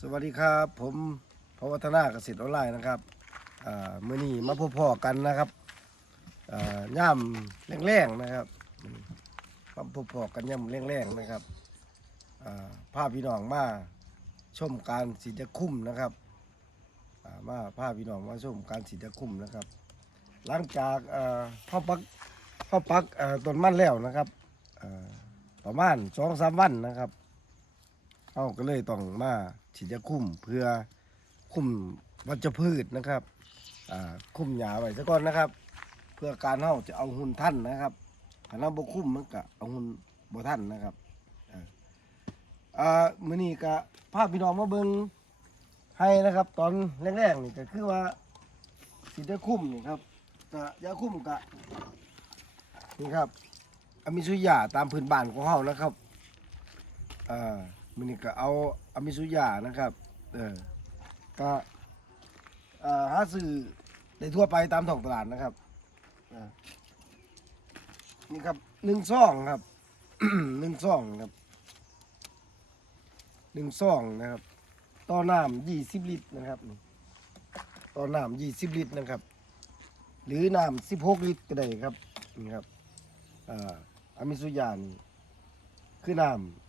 สวัสดีครับ ผมพวัฒนาเกษตรออนไลน์นะครับอ่ามื่อนี้มาพบพ่อกันนะครับอ่าย่ำแรงๆนะครับมาพบพ่อกันย่ำแรงๆนะครับอ่าพพี่น้องมาชมการสีจะคุ้มนะครับอ่ามาพาพี่น้องมาชมการสีจะคุ้มนะครับ หลังจากเอ่อปักเข้าปักต้นมันแล้วนะครับประมาณสองสามวันนะครับ เอาก็เลยต้องมาฉีดยาคุ้มเพื่อคุ้มวัชพืชนะครับคุ้มหญ้าไว้ซะก่อนนะครับ เพื่อการเฮาจะเอาหุ่นท่านนะครับถ้าเราบ่คุ้มมันก็เอาหุ่นบ่ท่านนะครับอ่ามื้อนี้ก็พาพี่น้องมาเบิ่งให้นะครับ ตอนแรกๆนี่ก็คือว่าฉีดยาคุ้มนี่ครับก็ยาคุ้มก็นี่ครับอามิสุยาตามพื้นบ้านของเฮานะครับอ่า มันนี่ก็เอาอามิสุยานะครับ เออก็หาซื้อได้ทั่วไปตามท้องตลาดนะครับนี่ครับหนึ่งซองครับหนึ่งซองครับหนึ่งซองนะครับต่อน้ำยี่สิบลิตรนะครับต่อน้ำยี่สิบลิตรนะครับ หรือน้ำสิบหกลิตรก็ได้ครับนี่ครับอาอามิสุยานี่คือน้ำ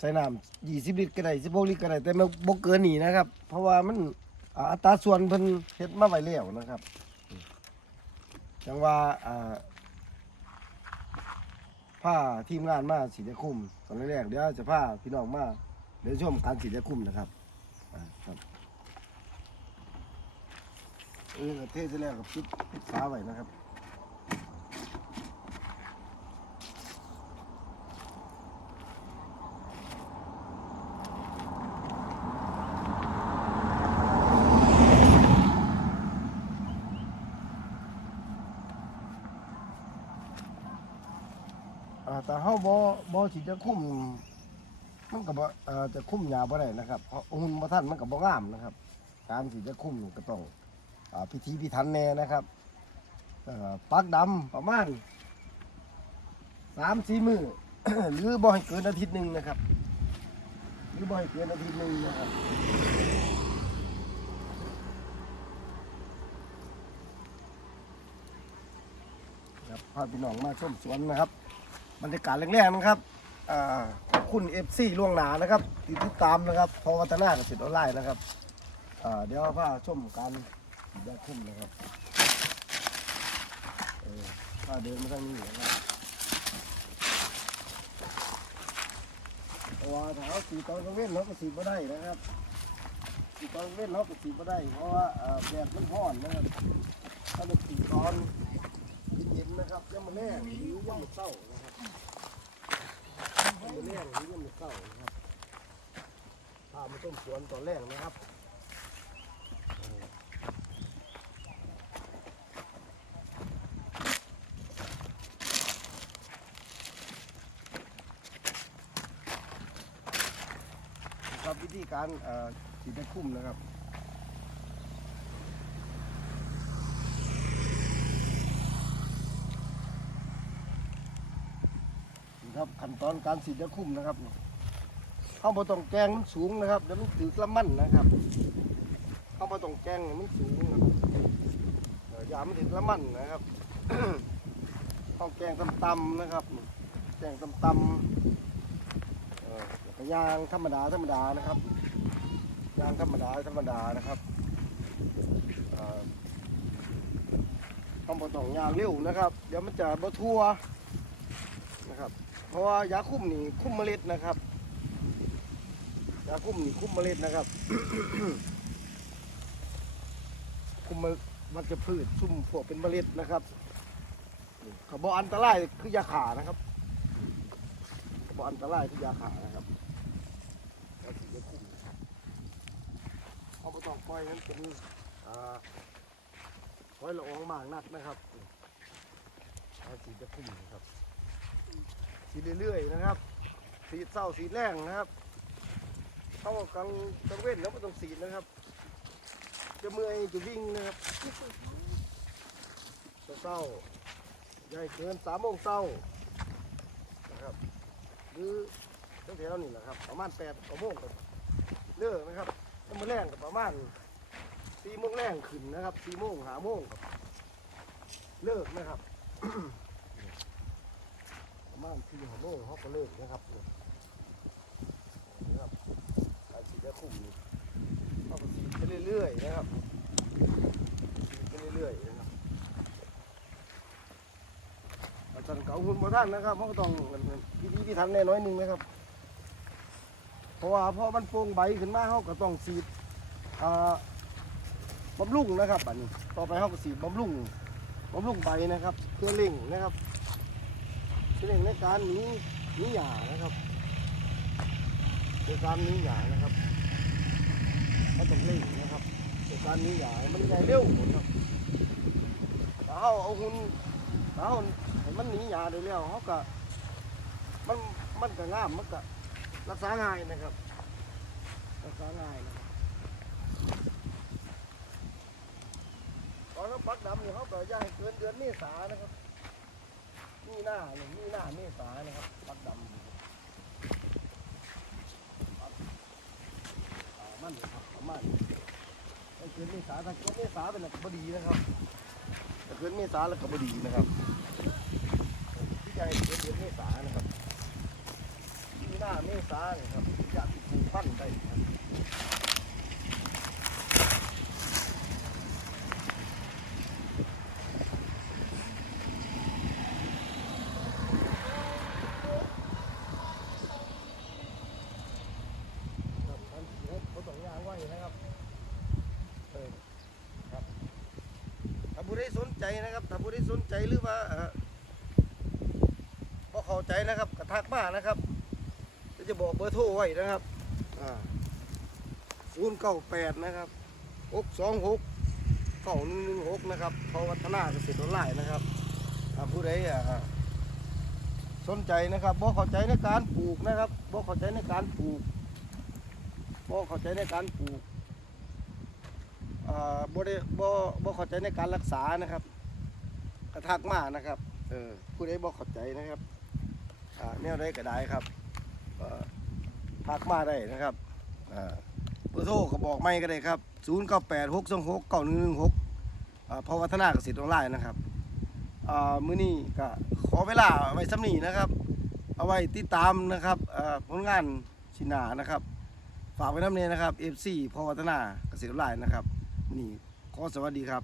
ใส่น้ำยี่สิบลิตรก็ได้สิบหกลิตรก็ได้แต่มันบ่เกินนี้นะครับ เพราะว่ามันอ่าอัตราส่วนเพิ่นเฮ็ดมาไว้แล้วนะครับจังว่าอ่าผ้าทีมงานมาสีจะคุ้มตอนแรกๆเดี๋ยวจะพาพี่น้องมาเดี๋ยวชมการสีจะคุ้มนะครับอ่าครับเออเทเสร็จแล้วกับปิดปิดฝาไว้นะครับ แต่เฮาบ่บ่สิจะคุ้มมันก็บ่เอ่อจะคุ้มยาบ่ได้นะครับเพราะหุ่นบ่ทันมันก็บ่งามนะครับ การที่จะคุ้มก็ต้องอ่าพิธีพิถันแน่นะครับเอ่อปักดำประมาณ3-4มื้อ หรือบ่ให้เกินอาทิตย์หนึงนะครับ หรือบ่ให้เกินอาทิตย์หนึงนะครับ ครับพาพี่น้องมาชมสวนนะครับ บรรยากาศแรงๆนะครับขอบคุณเอฟซีล่วงหนานะครับที่ติดตามนะครับพอวัฒนาเกษตรออนไลน์นะครับเดี๋ยวพาชมการยาคุ้มนะครับเออพาเดินมาทางนี้นะครับว่าถ้าเขาสีตอนกลางเว้นเขาก็สีไม่ได้นะครับสีตอนเว้นเขาก็สีไม่ได้ เพราะว่าอ่าแดดมันร้อนนะครับถ้าเป็นสีตอนเย็นนะครับยังมาแน่หรือยังมาเศร้า นะครับมังไม่เข้านะครับพามาต้มสวนตอนแรกนะครับครับวิธีการฉีดให้คุ้มนะครับ นี่ครับขั้นตอนการสีดยาคุ้มนะครับนี่เข้ามาต้องแกงมันสูงนะครับเดี๋ยวมันถือกระมั่นนะครับเข้ามาต้องแกงมันสูงนะครับอย่ามันถือกระมั่นนะครับต้องแกงตำๆนะครับ แกงตำๆเอ่อแล้วก็ย่างธรรมดาธรรมดานะครับยางธรรมดาธรรมดานะครับต้องบ่ต้องยางเร็วนะครับ เดี๋ยวมันจะบ่ทั่วนะครับ เพราะว่ายาคุ้มนี่คุ้มเมล็ดนะครับ ยาคุ้มนี่คุ้มเมล็ดนะครับ คุ้มมมันจะพืชซุ่มพวกเป็นเมล็ดนะครับขบอกอันตรายคือยาขานะครับขบอกอันตรายคือยาขานะครับยาสียาคุ้มนะครับเอาไปต้อปล่อยนั้นเป็นอ่าปล่อยละอองมากนักนะครับยาสียาคุ้มนะครับ สีเรื่อยๆนะครับ สีเศร้าสีแรงนะครับเข้ากลางกลางเว้นแล้วไม่ต้องสีนะครับ จะเมื่อยจะวิ่งนะครับจะเศร้าใหญ่เกินสามโมงเศร้านะครับหรือทั้งแถวนี่แหละครับ ประมาณแปดโมงก็เลิกนะครับแล้วมาแรงกับประมาณสี่โมงแรงขึ้นนะครับสี่โมงหาโมงครับเลิกนะครับ มาณสี่หาโมงเขาก็เลิกนะครับนี่นะครับการสีจะคุ้มเขาก็สีไปเรื่อยๆนะครับสีไปเรื่อยๆนะครับอาจารย์เก่าหุ่นบ่ท่านนะครับเขาก็ต้องพิธีพิถันแน่น้อยนึงนะครับ เพราะว่าพอมันโปร่งใบขึ้นมาเขาก็ต้องสีดอ่าบำรุงนะครับอันนี้ต่อไปเขาก็สีดบำรุงบำรุงใบนะครับ เพื่อเร่งนะครับ เพื่อเร่งในการหนีหนีหยานะครับในการหนีหยานะครับเขาต้องเร่งนะครับในการหนีหยามันใหญ่เร็วนะครับถ้าเขาเอาหุ่นถ้าเขาให้มันหนีหยาได้แล้วเขาก็มันมันก็ง่ามมันก็รักษาง่ายนะครับรักษาง่ายนะครับตอนเขาปักดำเนี่ยเขาก็ย่างเกินเดือนเมษานะครับ น้าหนี่ยมีหน้าเมษานะครับปักดำปักอ่ามันเนี่ยครับประมาณถ้าเกิดเมษาถ้าเกิดเมษาเป็นอะไรก็บ่ดีนะครับถ้าเกิดเมษาแล้วก็บ่ดีนะครับที่ใจเกิดเมษานะครับมีหน้าเมษานะครับอยากปลูกพันธุ์ได้ครับครับท่านสิให้เขาต้องย่างไว้นะครับเออครับถ้าผู้ใดส นใจนะครับถ้าผู้ใดสนใจหรือว่าเอ่อบ่เข้าใจนะครับกระทักมานะครับจะบอกเบอร์โทรไว้นะครับศูนย์เก้าแปดนะครับหกสองหกเก้าหนึ่งหนึ่งหกนะครับเพอวัฒนาเกษตรออนไลน์นะครับอ่าผู้ใดสนใจนะครับบ่เข้าใจในการปลูกนะครับบ่เข้าใจในการปลูกบ่เข้าใจในการปลูกอ่าบ่ได้บ่บ่เข้าใจในการรักษานะครับ กระทักมานะครับ เออผู้ใดบ่เข้าใจนะครับอ่าแนวใดก็ได้ครับเอ่อทักมาได้นะครับอ่าเบอร์โทรก็บอกไม่ก็ได้ครับ0 9 8 6 2 6 9 1 1 6พอวัฒนาเกษตรออนไลน์นะครับอ่ามื้อนี้ก็ขอเวลาไว้สำนีนะครับ เอาไว้ติดตามนะครับอ่าผลงานชินานะครับ ฝากไว้น้ำเนยนะครับ FC พอวัฒนาเกษตรออนไลน์นะครับนี้ขอสวัสดีครับ